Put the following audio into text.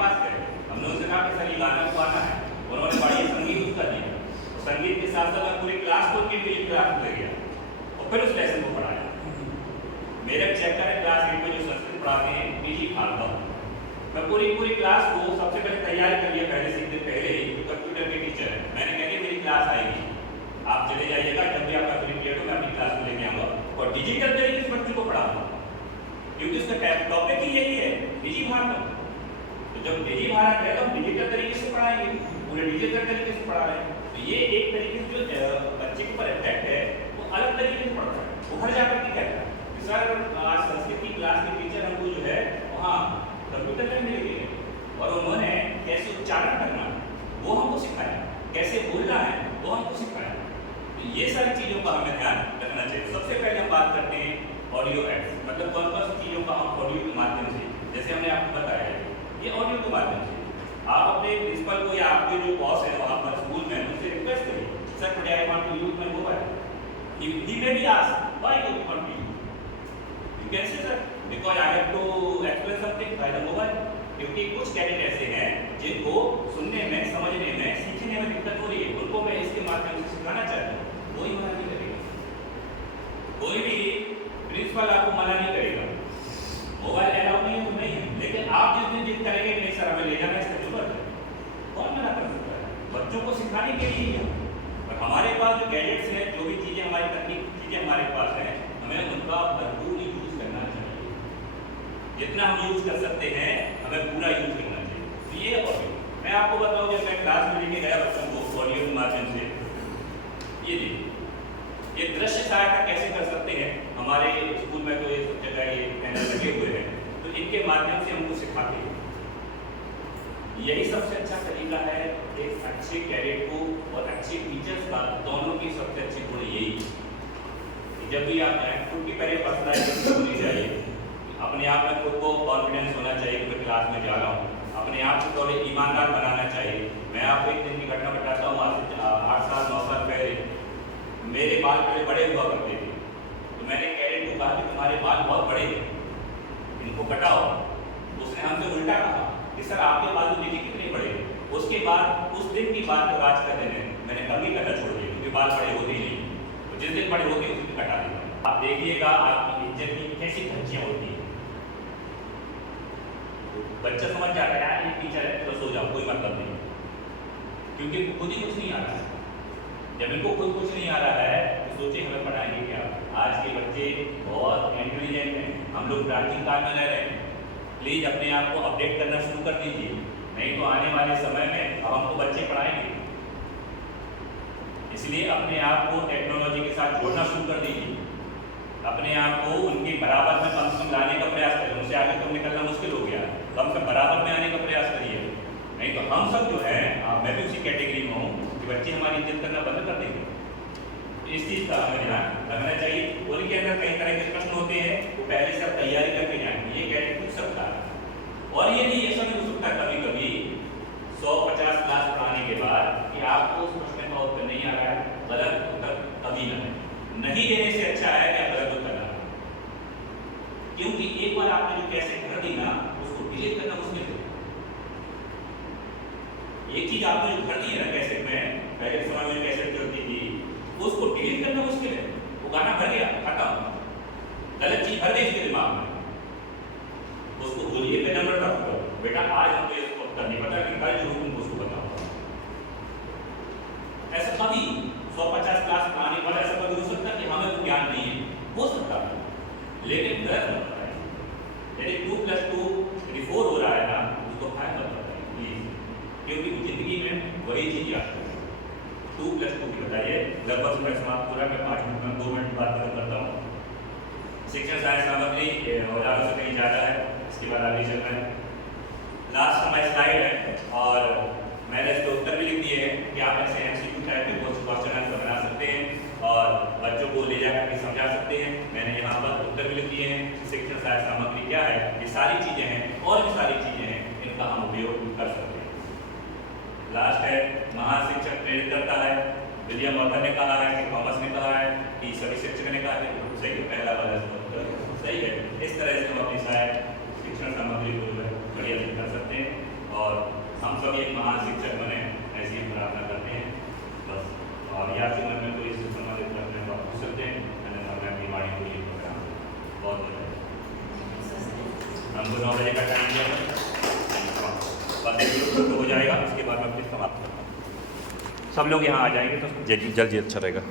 पास गए, हमने उनसे कहा कि सर ये गाना को आना है, उन्होंने बढ़िया संगीत उसका दिया, तो संगीत के साथ साथ मैं पूरी क्लास को उनकी म्यूजिक क्लास में ले गया और फिर उस लेसन को पढ़ाया। मेरा चैप्टर है क्लास 8 में जो संस्कृत पढ़ाते हैं पीजी खालसा, मैं पूरी क्लास को सबसे पहले तैयार कर लिया, पहले से एक दिन पहले ही कंप्यूटर के टीचर है, मैंने कहा कि मेरी क्लास आएगी, आप चले जाइएगा, जब भी आपका फ्री पीरियड हो मैं अपनी क्लास में लेके आऊँगा और डिजिटल तरीके से बच्चों को पढ़ाऊंगा, क्योंकि उसका टॉपिक ही यही है डिजी भारत। तो जब डिजी भारत है तो हम डिजिटल तरीके से पढ़ाएंगे, पूरे डिजिटल तरीके से पढ़ा रहे हैं, तो ये एक तरीके से जो बच्चे के ऊपर इफेक्ट है वो अलग तरीके से पढ़ रहा है। वो घर जाकर के कहता है कि सर आज संस्कृत की क्लास के टीचर हमको जो है वहाँ कंप्यूटर लैब में लेके गए और उन्होंने कैसे उच्चारण करना है वो हमको सिखाया, कैसे बोलना है वो हमको सिखाया। तो ये सारी चीज़ों का हमें ध्यान रखना चाहिए। सबसे पहले हम बात करते हैं ऑडियो एड्स, मतलब कौन कौन सी चीज़ों का हम ऑडियो के माध्यम से, जैसे हमने आपको बताया है ये ऑडियो के माध्यम से आप अपने प्रिंसिपल को या आपके जो बॉस है वहाँ पर स्कूल में उनसे रिक्वेस्ट करिए, sir today I want to use my mobile, he may be asked why you want to use, you can say sir because I have to explain something by the mobile, क्योंकि कुछ cadet ऐसे हैं जिनको सुनने में, समझने में, सीखने में दिक्कत हो रही है, उनको मैं इसके माध्यम से सिखाना चाहता हूँ, कोई मना नहीं करेगा, कोई भी प्रिंसिपल आपको मना नहीं करेगा, मोबाइल अलाउ नहीं है तो नहीं है, लेकिन आप जिस दिन जिद करेंगे नहीं सर हमें ले जाना है, इसका जरूरत है, कौन मना कर सकता है? बच्चों को सिखाने के लिए ही है। और हमारे पास जो गैजेट्स हैं, जो भी चीज़ें हमारी तकनीक चीज़ें हमारे पास हैं, हमें उनका भरपूर यूज करना चाहिए, जितना हम यूज कर सकते हैं हमें पूरा यूज करना चाहिए। तो ये ऑडियो मैं आपको बताऊँ, जब मैं क्लास में लेके गया बच्चों को ऑडियो के माध्यम से, ये देखिए ये दृश्य सहायता कैसे कर सकते हैं, हमारे स्कूल में तो ये सब जगह ये पैनल लगे हुए हैं, तो इनके माध्यम से हमको सिखाते हैं। यही सबसे अच्छा तरीका है एक अच्छे कैडेट को और अच्छे टीचर्स का, दोनों की सबसे अच्छी गुण यही है। जब भी आप जाएं खुद की पहले पर्सनैलिटी होनी चाहिए, अपने आप में खुद को कॉन्फिडेंस होना चाहिए कि मैं क्लास में जा रहा हूँ, अपने आप को थोड़े ईमानदार बनाना चाहिए। मैं आपको एक दिन की घटना बताता हूँ, आज से 8 साल 9 साल पहले मेरे बाल पहले बड़े हुआ करते थे, तो मैंने कैडेट को कहा कि तुम्हारे बाल बहुत बड़े हैं, इनको कटाओ। उसने हमसे उल्टा कहा कि सर आपके बाल तो देखिए कितने बड़े हैं। उसके बाद उस दिन की बात को आज का दिन है, मैंने कभी कटा छोड़ दिया, क्योंकि बाल बड़े होते ही नहीं, तो जिस दिन बड़े होते हैं उस दिन कटा देगा। आप देखिएगा आपकी इज्जत की कैसी धज्जियां होती हैं। तो बच्चा समझ जाता है यार ये टीचर है तो सो जाओ, कोई मतलब नहीं, क्योंकि खुद ही कुछ नहीं आ रहा है। जब इनको खुद कुछ नहीं आ रहा है तो सोचिए हमें पढ़ाएंगे क्या। आज के बच्चे बहुत इंटेलिजेंट हैं, हम लोग प्राचीन काल में रह रहे हैं। प्लीज़ अपने आप को अपडेट करना शुरू कर दीजिए, नहीं तो आने वाले समय में अब हमको बच्चे पढ़ाएंगे। इसलिए अपने आप को टेक्नोलॉजी के साथ जोड़ना शुरू कर दीजिए, अपने आप को उनके बराबर में कम से कम लाने का प्रयास करें। उनसे आगे तो निकलना मुश्किल हो गया, कम से बराबर में आने का प्रयास करिए, नहीं तो हम सब जो है मैं भी उसी कैटेगरी में हूँ कि बच्चे हमारी इज्जत करना बंद कर देंगे। इस चीज़ का हमें ध्यान रखना चाहिए। उनके अंदर कई तरह के प्रश्न होते हैं, वो पहले से तैयारी करके जाएंगे, ये कैडेट पूछ सकता है। और ये नहीं ऐसा नहीं हो सकता कभी कभी 150 क्लास पढ़ाने के बाद कि आपको उस प्रश्न का उत्तर नहीं आ रहा है, गलत उत्तर कभी नहीं देने से अच्छा है कि आप गलत उत्तर ना, क्योंकि एक बार आपने जो कैसेट भर दी ना उसको डिलीट करना मुश्किल है। एक चीज आपने जो भर दी है ना कैसेट में, पहले समय में कैसेट चलती थी, उसको डिलीट करना मुश्किल है। वो गाना भर गया खत्म, गलत चीज भर दी उसके दिमाग में, उसको भूलिए, बेटा नंबर रखो बेटा आज हमको इसको उत्तर नहीं पता कि कल जरूर तुमको उसको बताऊंगा। ऐसा कभी 150 क्लास पढ़ाने के बाद ऐसा कभी हो सकता है कि हमें तो ज्ञान नहीं है, हो सकता है, लेकिन गलत मत बताइए। यदि 2 + 2 यदि 4 हो रहा है ना उसको 5 मत बताइए प्लीज, क्योंकि जिंदगी में वही चीज आती है। 2 + 2 की बताइए। लगभग समय समाप्त हो रहा है, मैं 5 मिनट में 2 मिनट बात करता हूँ। शिक्षण सहायक सामग्री औजारों से कहीं ज़्यादा है, इसके बाद आगे चल रहे हैं। लास्ट हमारी स्लाइड है और मैंने इसके उत्तर भी लिख दिए हैं कि आप ऐसे MCQ टाइप के क्वेश्चन आंसर बना सकते हैं और बच्चों को ले जाकर के समझा सकते हैं। मैंने यहाँ पर उत्तर भी लिख दिए हैं। शिक्षण सहायक सामग्री क्या है, ये सारी चीज़ें हैं और भी सारी चीज़ें हैं, इनका हम उपयोग कर सकते हैं। लास्ट है, महान शिक्षक प्रेरित करता है। विलियम ऑथर ने कहा है कि थॉमस ने कहा है कि सभी शिक्षक ने कहा है, सही है, पहला वाला सही है। इस तरह से हम अपनी सहायक शिक्षण सामग्री को बढ़िया कर सकते हैं। और हम सब एक महान शिक्षक बने, ऐसी हम प्रार्थना करते हैं बस। और या फिर मैं कोई इससे संबंधित अपने बात पूछ सकते हैं, मैं अपनी वाणी को ये प्रोग्राम बहुत हमको 9 बजे का टाइम दिया है, बस एक हो जाएगा, उसके बाद मैं फिर समाप्त करता हूँ। सब लोग यहाँ आ जाएंगे तो जल्दी अच्छा रहेगा।